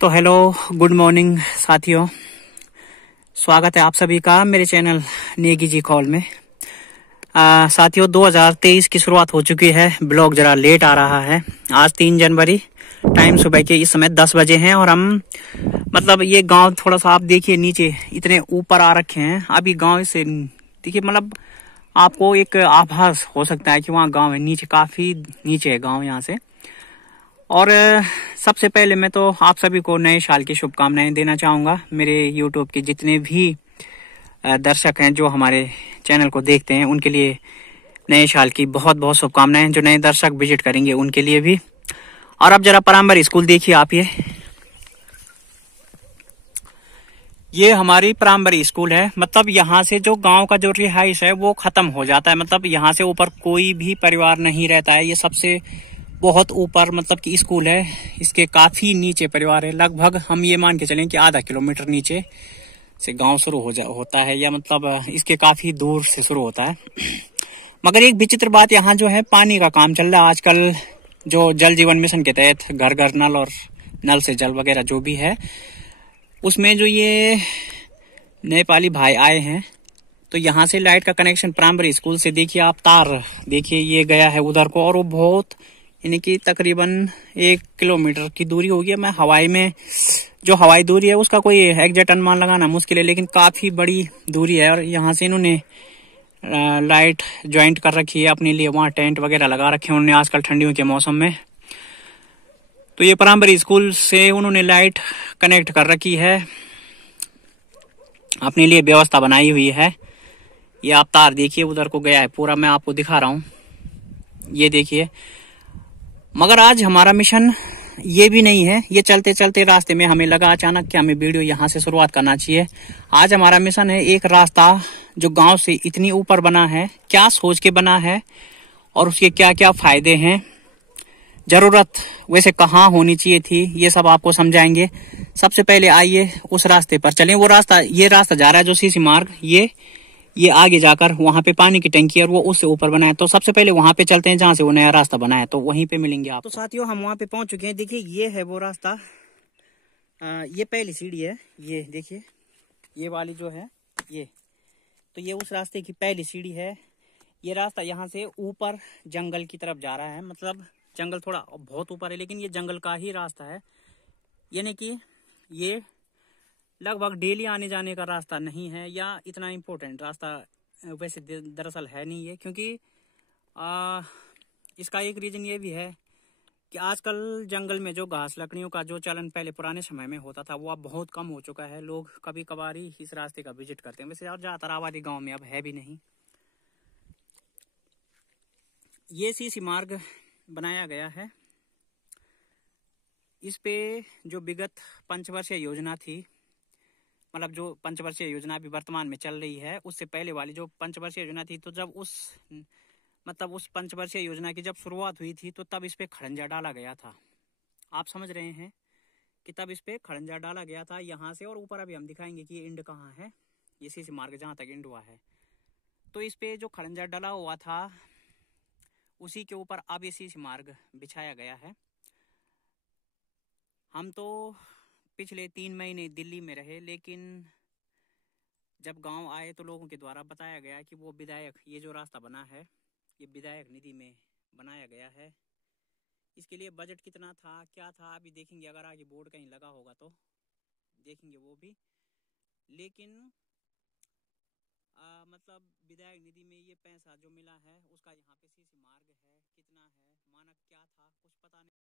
तो hello, good morning साथियों। स्वागत है आप सभी का मेरे चैनल नेगी जी कॉल में। साथियों 2023 की शुरुआत हो चुकी है। ब्लॉग जरा लेट आ रहा है। आज 3 जनवरी, टाइम सुबह के इस समय 10 बजे हैं और हम ये गांव थोड़ा सा आप देखिए, नीचे इतने ऊपर आ रखे हैं। अभी गांव से देखिए आपको एक आभास हो सकता है कि वहाँ गांव है। नीचे काफी नीचे है गांव यहाँ से। और सबसे पहले मैं तो आप सभी को नए साल की शुभकामनाएं देना चाहूंगा। मेरे YouTube के जितने भी दर्शक हैं जो हमारे चैनल को देखते हैं, उनके लिए नए साल की बहुत बहुत शुभकामनाएं। जो नए दर्शक विजिट करेंगे उनके लिए भी। और अब जरा पराम्बर स्कूल देखिए आप। ये हमारी पराम्बर स्कूल है। यहाँ से जो गांव का जो रिहाइश है वो खत्म हो जाता है। यहाँ से ऊपर कोई भी परिवार नहीं रहता है। ये सबसे बहुत ऊपर कि स्कूल है। इसके काफी नीचे परिवार है। लगभग हम ये मान के चलें कि आधा किलोमीटर नीचे से गांव शुरू होता है, या इसके काफी दूर से शुरू होता है। मगर एक विचित्र बात, यहाँ जो है पानी का काम चल रहा है आजकल। जो जल जीवन मिशन के तहत घर घर नल और नल से जल वगैरह जो भी है, उसमें जो ये नेपाली भाई आए हैं, तो यहाँ से लाइट का कनेक्शन प्राइमरी स्कूल से देखिए आप, तार देखिए ये गया है उधर को। और वो बहुत यानी कि तकरीबन 1 किलोमीटर की दूरी होगी। मैं हवाई में जो हवाई दूरी है उसका कोई एग्जैक्ट अनुमान लगाना मुश्किल है, लेकिन काफी बड़ी दूरी है। और यहाँ से इन्होंने लाइट ज्वाइंट कर रखी है अपने लिए। वहाँ टेंट वगैरह लगा रखे हैं उन्होंने आजकल ठंडियों के मौसम में। तो ये प्राइमरी स्कूल से उन्होंने लाइट कनेक्ट कर रखी है, अपने लिए व्यवस्था बनाई हुई है। ये आप तार देखिए उधर को गया है पूरा, मैं आपको दिखा रहा हूँ, ये देखिए। मगर आज हमारा मिशन ये भी नहीं है। ये चलते चलते रास्ते में हमें लगा अचानक कि हमें वीडियो यहाँ से शुरुआत करना चाहिए। आज हमारा मिशन है एक रास्ता जो गांव से इतनी ऊपर बना है, क्या सोच के बना है और उसके क्या क्या फायदे हैं, जरूरत वैसे कहाँ होनी चाहिए थी, ये सब आपको समझाएंगे। सबसे पहले आइए उस रास्ते पर चलें। ये रास्ता जा रहा है जो सीसी मार्ग, ये आगे जाकर वहां पे पानी की टंकी है और वो उससे ऊपर बना है। तो सबसे पहले वहां पे चलते हैं जहां से वो नया रास्ता बना है, तो वहीं पे मिलेंगे आप। तो साथियों हम वहां पे पहुंच चुके हैं। देखिए ये है वो रास्ता। ये पहली सीढ़ी है, ये देखिए, ये वाली जो है ये, तो ये उस रास्ते की पहली सीढ़ी है। ये रास्ता यहाँ से ऊपर जंगल की तरफ जा रहा है। जंगल थोड़ा बहुत ऊपर है, लेकिन ये जंगल का ही रास्ता है। यानी कि ये लगभग डेली आने जाने का रास्ता नहीं है, या इतना इम्पोर्टेंट रास्ता वैसे दरअसल है नहीं है। क्योंकि इसका एक रीजन ये भी है कि आजकल जंगल में जो घास लकड़ियों का जो चलन पहले पुराने समय में होता था, वो अब बहुत कम हो चुका है। लोग कभी कभार ही इस रास्ते का विजिट करते हैं। वैसे और ज्यादातर आबादी गाँव में अब है भी नहीं। ये सीसी मार्ग बनाया गया है। इस पे जो विगत पंचवर्षीय योजना थी, जो पंचवर्षीय योजना अभी वर्तमान में चल रही है, उससे पहले वाली जो पंचवर्षीय योजना थी, तो जब उस पंचवर्षीय योजना की जब शुरुआत हुई थी, तो तब इस पे खड़ंजा डाला गया था। आप समझ रहे हैं कि तब इस पे खड़ंजा डाला गया था यहाँ से। और ऊपर अभी हम दिखाएंगे कि ये इंड कहाँ है, ये सीसी मार्ग जहाँ तक इंड हुआ है। तो इस पे जो खड़ंजा डाला हुआ था, उसी के ऊपर अब ये सीसी मार्ग बिछाया गया है। हम तो पिछले 3 महीने दिल्ली में रहे, लेकिन जब गांव आए तो लोगों के द्वारा बताया गया कि वो विधायक, ये जो रास्ता बना है ये विधायक निधि में बनाया गया है। इसके लिए बजट कितना था, क्या था, अभी देखेंगे। अगर आगे बोर्ड कहीं लगा होगा तो देखेंगे वो भी। लेकिन विधायक निधि में ये पैसा जो मिला है, उसका यहाँ पे सीसी मार्ग है, कितना है, मानक क्या था, कुछ पता नहीं।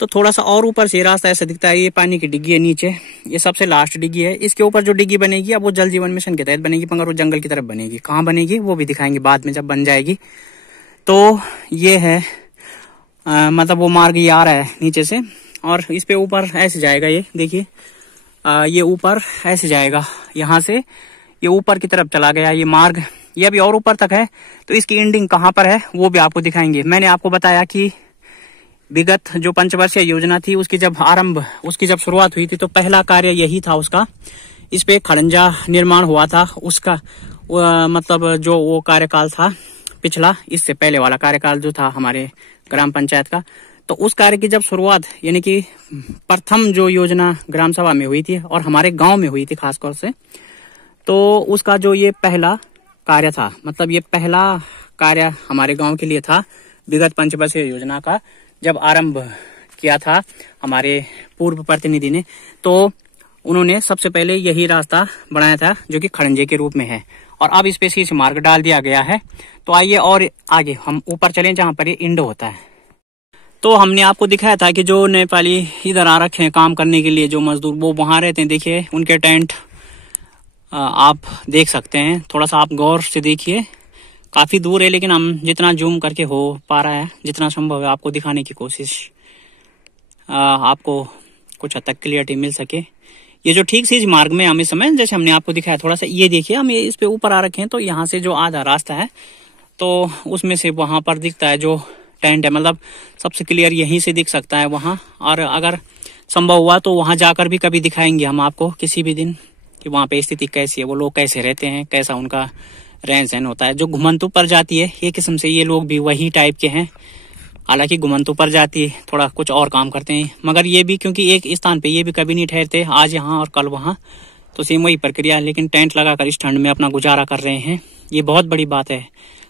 तो थोड़ा सा और ऊपर से रास्ता ऐसा दिखता है। ये पानी की डिग्गी है नीचे, ये सबसे लास्ट डिग्गी है। इसके ऊपर जो डिग्गी बनेगी अब वो जल जीवन मिशन के तहत बनेगी, मगर वो जंगल की तरफ बनेगी। कहाँ बनेगी वो भी दिखाएंगे बाद में जब बन जाएगी। तो ये है वो मार्ग ये आ रहा है नीचे से, और इस पे ऊपर ऐसे जाएगा। ये देखिए, ये ऊपर ऐसे जाएगा, यहाँ से ये ऊपर की तरफ चला गया ये मार्ग। ये अभी और ऊपर तक है। तो इसकी एंडिंग कहाँ पर है वो भी आपको दिखाएंगे। मैंने आपको बताया कि विगत जो पंचवर्षीय योजना थी, उसकी जब शुरुआत हुई थी, तो पहला कार्य यही था उसका। इस पे खड़ंजा निर्माण हुआ था। उसका जो वो कार्यकाल था पिछला, इससे पहले वाला कार्यकाल जो था हमारे ग्राम पंचायत का। तो उस कार्य की जब शुरुआत यानी कि प्रथम जो योजना ग्राम सभा में हुई थी और हमारे गांव में हुई थी खासतौर से, तो उसका जो ये पहला कार्य था, मतलब ये पहला कार्य हमारे गांव के लिए था विगत पंचवर्षीय योजना का जब आरंभ किया था हमारे पूर्व प्रतिनिधि ने, तो उन्होंने सबसे पहले यही रास्ता बनाया था जो कि खड़ंजे के रूप में है, और अब इस पे शीश मार्ग डाल दिया गया है। तो आइए और आगे हम ऊपर चलें जहां पर ये इंड होता है। तो हमने आपको दिखाया था कि जो नेपाली इधर आ रखे हैं काम करने के लिए, जो मजदूर वो वहां रहते हैं, देखिए उनके टेंट आप देख सकते हैं। थोड़ा सा आप गौर से देखिए, काफी दूर है लेकिन हम जितना जूम करके हो पा रहा है, जितना संभव है आपको दिखाने की कोशिश, आपको कुछ हद तक क्लियरिटी मिल सके। ये जो ठीक सी मार्ग में हम इस समय जैसे हमने आपको दिखाया, थोड़ा सा ये देखिए हम ये इस पे ऊपर आ रखे हैं, तो यहाँ से जो आधा रास्ता है तो उसमें से वहां पर दिखता है जो टेंट है, मतलब सबसे क्लियर यहीं से दिख सकता है वहां। और अगर संभव हुआ तो वहां जाकर भी कभी दिखाएंगे हम आपको किसी भी दिन कि वहां पे स्थिति कैसी है, वो लोग कैसे रहते हैं, कैसा उनका रहन सहन होता है। जो घुमंतु प्रजाति है ये किस्म से ये लोग भी वही टाइप के हैं, हालांकि घुमंतु प्रजाति थोड़ा कुछ और काम करते हैं, मगर ये भी क्योंकि एक स्थान पे ये भी कभी नहीं ठहरते, आज यहाँ और कल वहाँ, तो सेम वही प्रक्रिया, लेकिन टेंट लगाकर इस ठंड में अपना गुजारा कर रहे हैं। ये बहुत बड़ी बात है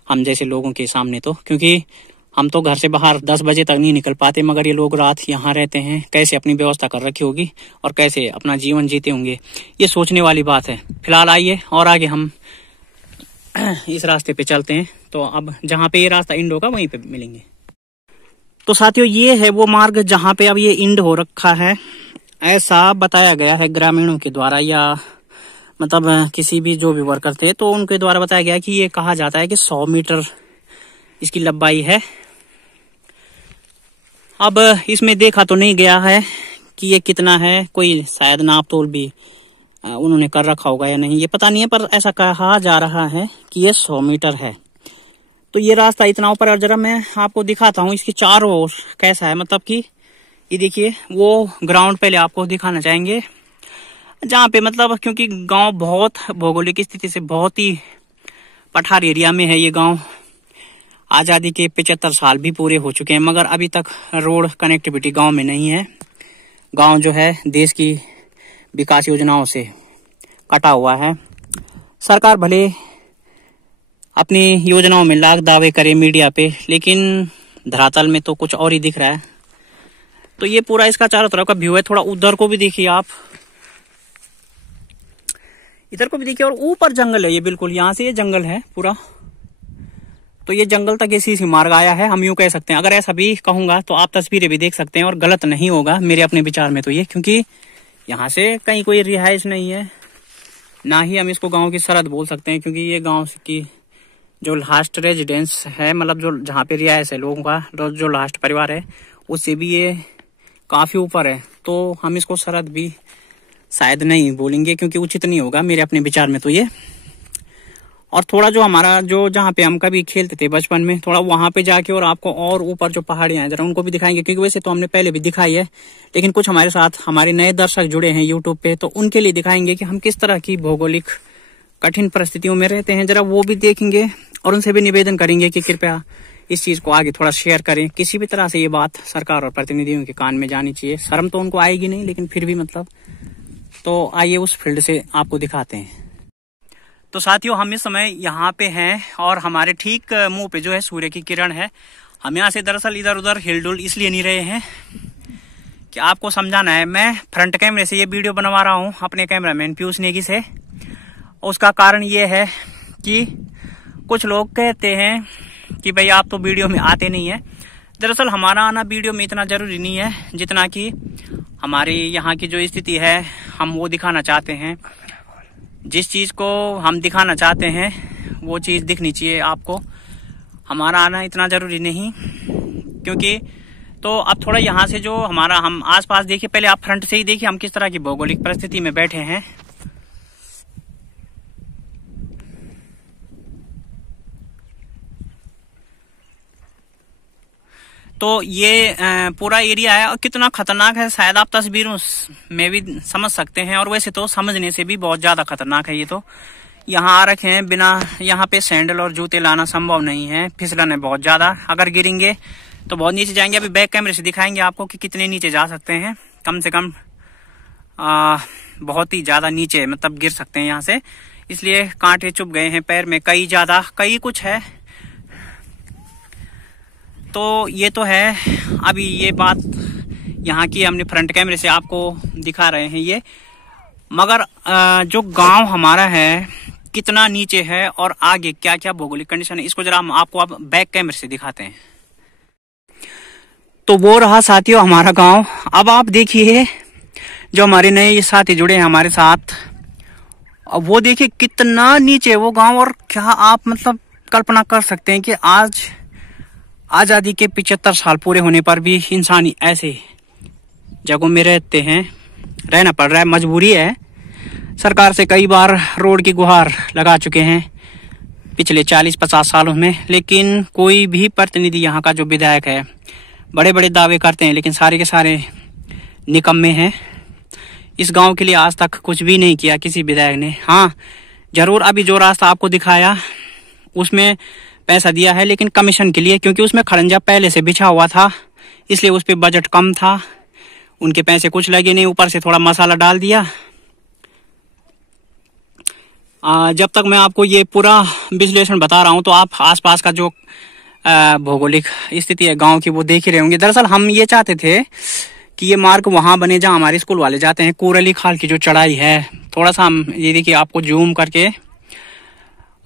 हम जैसे लोगों के सामने, तो क्योंकि हम तो घर से बाहर 10 बजे तक नहीं निकल पाते, मगर ये लोग रात यहाँ रहते हैं, कैसे अपनी व्यवस्था कर रखी होगी और कैसे अपना जीवन जीते होंगे, ये सोचने वाली बात है। फिलहाल आइए और आगे हम इस रास्ते पे चलते हैं। तो अब जहाँ पे ये रास्ता इंड होगा वहीं पे मिलेंगे। तो साथियों ये है वो मार्ग जहाँ पे अब ये इंड हो रखा है, ऐसा बताया गया है ग्रामीणों के द्वारा, या मतलब किसी भी जो भी वर्कर थे तो उनके द्वारा बताया गया कि ये कहा जाता है कि 100 मीटर इसकी लंबाई है। अब इसमें देखा तो नहीं गया है कि ये कितना है, कोई शायद नाप तोल भी उन्होंने कर रखा होगा या नहीं, ये पता नहीं है, पर ऐसा कहा जा रहा है कि ये 100 मीटर है। तो ये रास्ता इतना ऊपर, और जरा मैं आपको दिखाता हूँ इसकी चारों ओर कैसा है, मतलब कि ये देखिए वो ग्राउंड पहले आपको दिखाना चाहेंगे जहाँ पे, मतलब क्योंकि गांव बहुत भौगोलिक स्थिति से बहुत ही पठार एरिया में है ये गांव। आजादी के 75 साल भी पूरे हो चुके हैं, मगर अभी तक रोड कनेक्टिविटी गांव में नहीं है। गांव जो है देश की विकास योजनाओं से कटा हुआ है। सरकार भले अपनी योजनाओं में लाख दावे करे मीडिया पे, लेकिन धरातल में तो कुछ और ही दिख रहा है। तो ये पूरा इसका चारों तरफ का व्यू है। थोड़ा उधर को भी देखिए आप, इधर को भी देखिए, और ऊपर जंगल है ये बिल्कुल, यहाँ से ये जंगल है पूरा। तो ये जंगल तक इसी से मार्ग आया है, हम यूं कह सकते हैं। अगर ऐसा भी कहूंगा तो आप तस्वीरें भी देख सकते हैं और गलत नहीं होगा मेरे अपने विचार में तो ये, क्योंकि यहाँ से कहीं कोई रिहाइश नहीं है, ना ही हम इसको गांव की सरहद बोल सकते हैं, क्योंकि ये गांव की जो लास्ट रेजिडेंस है, मतलब जो जहाँ पे रिहाइश है लोगों का, जो लास्ट परिवार है, उससे भी ये काफी ऊपर है। तो हम इसको सरहद भी शायद नहीं बोलेंगे, क्योंकि उचित नहीं होगा मेरे अपने विचार में तो ये। और थोड़ा जो हमारा जो जहाँ पे हम कभी खेलते थे बचपन में, थोड़ा वहां पे जाके और आपको और ऊपर जो पहाड़ियां हैं जरा उनको भी दिखाएंगे, क्योंकि वैसे तो हमने पहले भी दिखाई है, लेकिन कुछ हमारे साथ हमारे नए दर्शक जुड़े हैं यूट्यूब पे, तो उनके लिए दिखाएंगे कि हम किस तरह की भौगोलिक कठिन परिस्थितियों में रहते हैं, जरा वो भी देखेंगे। और उनसे भी निवेदन करेंगे कि कृपया इस चीज को आगे थोड़ा शेयर करें। किसी भी तरह से ये बात सरकार और प्रतिनिधियों के कान में जानी चाहिए। शर्म तो उनको आएगी नहीं, लेकिन फिर भी मतलब, तो आइए उस फील्ड से आपको दिखाते हैं। तो साथियों हम इस समय यहाँ पे हैं और हमारे ठीक मुंह पे जो है सूर्य की किरण है। हम यहाँ से दरअसल इधर उधर हिलडुल इसलिए नहीं रहे हैं कि आपको समझाना है। मैं फ्रंट कैमरे से ये वीडियो बनवा रहा हूँ अपने कैमरामैन पीयूष नेगी से। उसका कारण ये है कि कुछ लोग कहते हैं कि भाई आप तो वीडियो में आते नहीं है। दरअसल हमारा आना वीडियो में इतना जरूरी नहीं है जितना कि हमारी यहाँ की जो स्थिति है हम वो दिखाना चाहते हैं। जिस चीज को हम दिखाना चाहते हैं वो चीज दिखनी चाहिए आपको। हमारा आना इतना जरूरी नहीं, क्योंकि तो अब थोड़ा यहाँ से जो हमारा हम आसपास देखिए, पहले आप फ्रंट से ही देखिए हम किस तरह की भौगोलिक परिस्थिति में बैठे हैं। तो ये पूरा एरिया है और कितना खतरनाक है शायद आप तस्वीरों में भी समझ सकते हैं, और वैसे तो समझने से भी बहुत ज्यादा खतरनाक है ये। तो यहाँ आ रखे हैं, बिना यहाँ पे सैंडल और जूते लाना संभव नहीं है, फिसलन है बहुत ज्यादा। अगर गिरेंगे तो बहुत नीचे जाएंगे। अभी बैक कैमरे से दिखाएंगे आपको कि कितने नीचे जा सकते हैं। कम से कम बहुत ही ज्यादा नीचे मतलब गिर सकते हैं यहाँ से, इसलिए कांटे चुभ गए हैं पैर में, कई कुछ है। तो ये तो है। अभी ये बात यहाँ की हमने फ्रंट कैमरे से आपको दिखा रहे हैं ये, मगर जो गांव हमारा है कितना नीचे है और आगे क्या क्या भौगोलिक कंडीशन है, इसको जरा हम आपको अब बैक कैमरे से दिखाते हैं। तो वो रहा साथियों हमारा गांव। अब आप देखिए जो हमारे नए साथी जुड़े हैं हमारे साथ, अब वो देखिए कितना नीचे वो गांव। और क्या आप मतलब कल्पना कर सकते हैं कि आज आजादी के 75 साल पूरे होने पर भी इंसान ऐसे जगहों में रहना पड़ रहा है, मजबूरी है। सरकार से कई बार रोड की गुहार लगा चुके हैं पिछले 40-50 सालों में, लेकिन कोई भी प्रतिनिधि यहाँ का जो विधायक है बड़े बड़े दावे करते हैं, लेकिन सारे के सारे निकम्मे हैं। इस गांव के लिए आज तक कुछ भी नहीं किया किसी विधायक ने। हाँ जरूर अभी जो रास्ता आपको दिखाया उसमें पैसा दिया है, लेकिन कमीशन के लिए, क्योंकि उसमें खड़ंजा पहले से बिछा हुआ था, इसलिए उस पर बजट कम था, उनके पैसे कुछ लगे नहीं, ऊपर से थोड़ा मसाला डाल दिया। जब तक मैं आपको ये पूरा विश्लेषण बता रहा हूं तो आप आसपास का जो भौगोलिक स्थिति है गांव की वो देख ही रहे होंगे। दरअसल हम ये चाहते थे कि ये मार्ग वहां बने जहां हमारे स्कूल वाले जाते हैं। कोरली खाल की जो चढ़ाई है, थोड़ा सा हम ये देखिए आपको जूम करके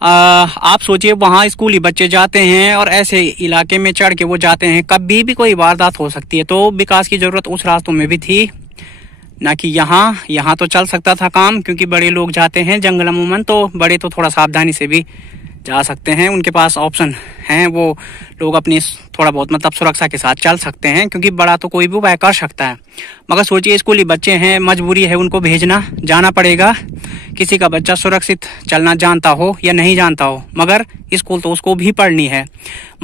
आप सोचिए वहां स्कूली बच्चे जाते हैं और ऐसे इलाके में चढ़ के वो जाते हैं, कभी भी कोई वारदात हो सकती है। तो विकास की जरूरत उस रास्तों में भी थी, ना कि यहाँ तो चल सकता था काम, क्योंकि बड़े लोग जाते हैं जंगल अमूमन, तो बड़े तो थोड़ा सावधानी से भी जा सकते हैं, उनके पास ऑप्शन हैं, वो लोग अपनी थोड़ा बहुत मतलब सुरक्षा के साथ चल सकते हैं, क्योंकि बड़ा तो कोई भी उपाय कर सकता है। मगर सोचिए स्कूली बच्चे हैं, मजबूरी है उनको भेजना, जाना पड़ेगा। किसी का बच्चा सुरक्षित चलना जानता हो या नहीं जानता हो, मगर स्कूल तो उसको भी पढ़नी है,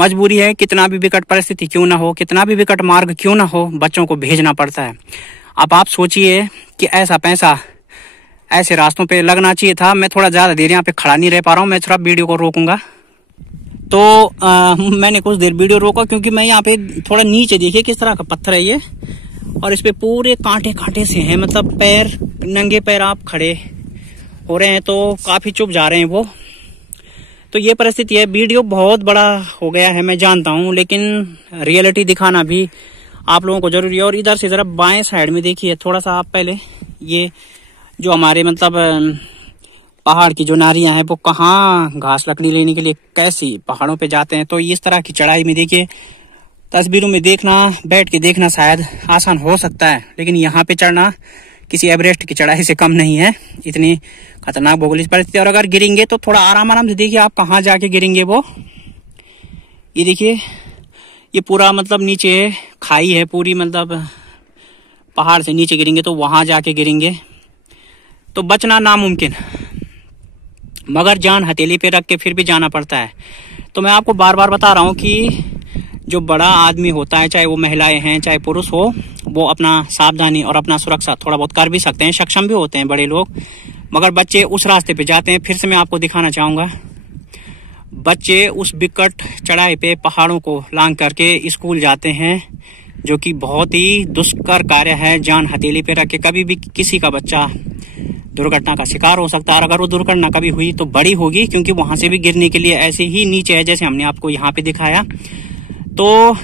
मजबूरी है। कितना भी विकट परिस्थिति क्यों ना हो, कितना भी विकट मार्ग क्यों ना हो, बच्चों को भेजना पड़ता है। अब आप सोचिए कि ऐसा पैसा ऐसे रास्तों पे लगना चाहिए था। मैं थोड़ा ज्यादा देर यहाँ पे खड़ा नहीं रह पा रहा हूँ, मैं थोड़ा वीडियो को रोकूंगा। तो मैंने कुछ देर वीडियो रोका क्योंकि मैं यहाँ पे थोड़ा नीचे देखिए किस तरह का पत्थर है ये, और इस पे पूरे कांटे से हैं, मतलब पैर, नंगे पैर आप खड़े हो रहे हैं तो काफी चुभ जा रहे हैं वो। तो ये परिस्थिति है। वीडियो बहुत बड़ा हो गया है मैं जानता हूँ, लेकिन रियलिटी दिखाना भी आप लोगों को जरूरी है। और इधर से जरा बाएं साइड में देखिए थोड़ा सा आप पहले, ये जो हमारे मतलब पहाड़ की जो नारियां हैं वो कहाँ घास लकड़ी लेने के लिए कैसी पहाड़ों पे जाते हैं। तो इस तरह की चढ़ाई में देखिए, तस्वीरों में देखना, बैठ के देखना शायद आसान हो सकता है, लेकिन यहाँ पे चढ़ना किसी एवरेस्ट की चढ़ाई से कम नहीं है। इतनी खतरनाक भौगोलिक परिस्थिति, और अगर गिरेंगे तो थोड़ा आराम से देखिए आप कहाँ जाके गिरेंगे। वो ये देखिए, ये पूरा मतलब नीचे खाई है पूरी, मतलब पहाड़ से नीचे गिरेंगे तो वहां जाके गिरेंगे तो बचना नामुमकिन, मगर जान हथेली पे रख के फिर भी जाना पड़ता है। तो मैं आपको बार बार बता रहा हूँ कि जो बड़ा आदमी होता है, चाहे वो महिलाएं हैं चाहे पुरुष हो, वो अपना सावधानी और अपना सुरक्षा थोड़ा बहुत कर भी सकते हैं, सक्षम भी होते हैं बड़े लोग, मगर बच्चे उस रास्ते पे जाते हैं। फिर से मैं आपको दिखाना चाहूंगा, बच्चे उस विकट चढ़ाई पे पहाड़ों को लांग करके स्कूल जाते हैं, जो कि बहुत ही दुष्कर कार्य है। जान हथेली पे रख के कभी भी किसी का बच्चा दुर्घटना का शिकार हो सकता है, और अगर वो दुर्घटना कभी हुई तो बड़ी होगी, क्योंकि वहां से भी गिरने के लिए ऐसे ही नीचे है जैसे हमने आपको यहाँ पे दिखाया। तो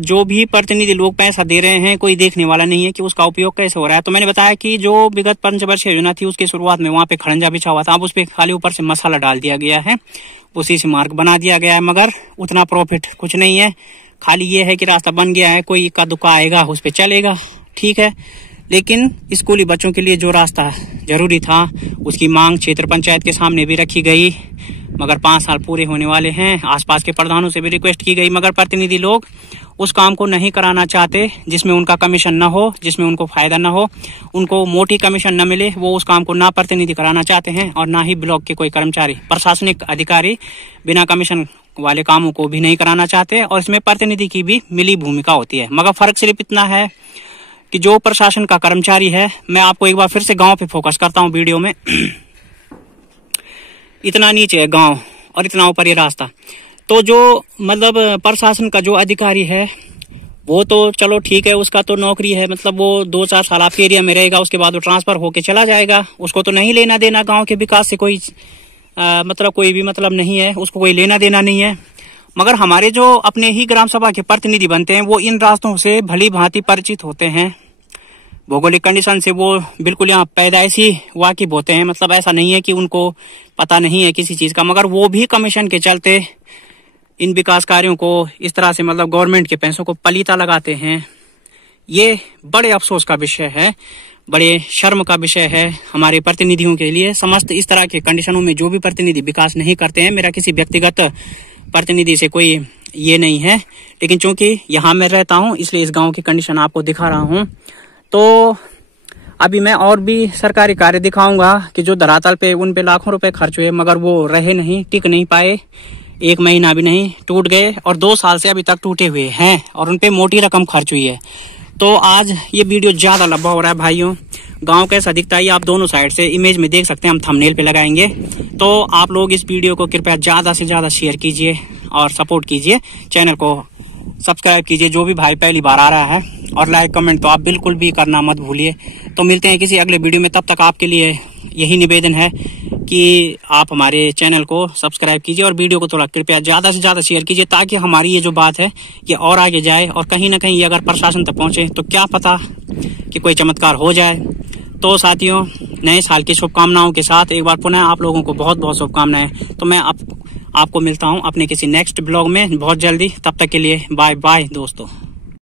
जो भी प्रतिनिधि लोग पैसा दे रहे हैं, कोई देखने वाला नहीं है कि उसका उपयोग कैसे हो रहा है। तो मैंने बताया कि जो विगत पंचवर्षीय योजना थी उसकी शुरुआत में वहां पे खड़ंजा बिछा हुआ था, अब उस पे खाली ऊपर से मसाला डाल दिया गया है, उसी से मार्ग बना दिया गया है, मगर उतना प्रॉफिट कुछ नहीं है। खाली ये है कि रास्ता बन गया है, कोई इक्का दुक्का आएगा उस पे चलेगा, ठीक है, लेकिन स्कूली बच्चों के लिए जो रास्ता जरूरी था उसकी मांग क्षेत्र पंचायत के सामने भी रखी गई, मगर 5 साल पूरे होने वाले हैं। आसपास के प्रधानों से भी रिक्वेस्ट की गई, मगर प्रतिनिधि लोग उस काम को नहीं कराना चाहते जिसमें उनका कमीशन न हो, जिसमें उनको फायदा न हो, उनको मोटी कमीशन न मिले। वो उस काम को ना प्रतिनिधि कराना चाहते हैं, और ना ही ब्लॉक के कोई कर्मचारी, प्रशासनिक अधिकारी बिना कमीशन वाले कामों को भी नहीं कराना चाहते, और इसमें प्रतिनिधि की भी मिली भूमिका होती है। मगर फर्क सिर्फ इतना है कि जो प्रशासन का कर्मचारी है, मैं आपको एक बार फिर से गांव पे फोकस करता हूं वीडियो में, इतना नीचे है गांव और इतना ऊपर ये रास्ता। तो जो मतलब प्रशासन का जो अधिकारी है वो तो चलो ठीक है, उसका तो नौकरी है, मतलब वो 2-4 साल आपके एरिया में रहेगा, उसके बाद वो ट्रांसफर होके चला जाएगा। उसको तो नहीं लेना देना गांव के विकास से, कोई मतलब कोई भी मतलब नहीं है, उसको कोई लेना देना नहीं है। मगर हमारे जो अपने ही ग्राम सभा के प्रतिनिधि बनते हैं वो इन रास्तों से भली भांति परिचित होते हैं, भौगोलिक कंडीशन से वो बिल्कुल यहाँ पैदाइशी वाकिफ होते हैं। मतलब ऐसा नहीं है कि उनको पता नहीं है किसी चीज का, मगर वो भी कमीशन के चलते इन विकास कार्यों को इस तरह से मतलब गवर्नमेंट के पैसों को पलीता लगाते हैं। ये बड़े अफसोस का विषय है, बड़े शर्म का विषय है हमारे प्रतिनिधियों के लिए। समस्त इस तरह के कंडीशनों में जो भी प्रतिनिधि विकास नहीं करते हैं, मेरा किसी व्यक्तिगत प्रतिनिधि से कोई ये नहीं है, लेकिन चूंकि यहाँ मैं रहता हूँ इसलिए इस गांव की कंडीशन आपको दिखा रहा हूँ। तो अभी मैं और भी सरकारी कार्य दिखाऊंगा कि जो धरातल पे उन पे लाखों रुपए खर्च हुए, मगर वो रहे नहीं, टिक नहीं पाए, 1 महीना भी नहीं, टूट गए और 2 साल से अभी तक टूटे हुए हैं और उनपे मोटी रकम खर्च हुई है। तो आज ये वीडियो ज्यादा लंबा हो रहा है भाइयों। गांव कैसा दिखता है ये आप दोनों साइड से इमेज में देख सकते हैं, हम थंबनेल पे लगाएंगे। तो आप लोग इस वीडियो को कृपया ज्यादा से ज्यादा शेयर कीजिए और सपोर्ट कीजिए, चैनल को सब्सक्राइब कीजिए जो भी भाई पहली बार आ रहा है, और लाइक कमेंट तो आप बिल्कुल भी करना मत भूलिए। तो मिलते हैं किसी अगले वीडियो में, तब तक आपके लिए यही निवेदन है कि आप हमारे चैनल को सब्सक्राइब कीजिए और वीडियो को थोड़ा कृपया ज्यादा से ज्यादा शेयर कीजिए, ताकि हमारी ये जो बात है ये और आगे जाए और कहीं ना कहीं ये अगर प्रशासन तक पहुंचे तो क्या पता कि कोई चमत्कार हो जाए। तो साथियों, नए साल की शुभकामनाओं के साथ एक बार पुनः आप लोगों को बहुत बहुत शुभकामनाएं। तो मैं आपको मिलता हूं अपने किसी नेक्स्ट ब्लॉग में बहुत जल्दी, तब तक के लिए बाय बाय दोस्तों।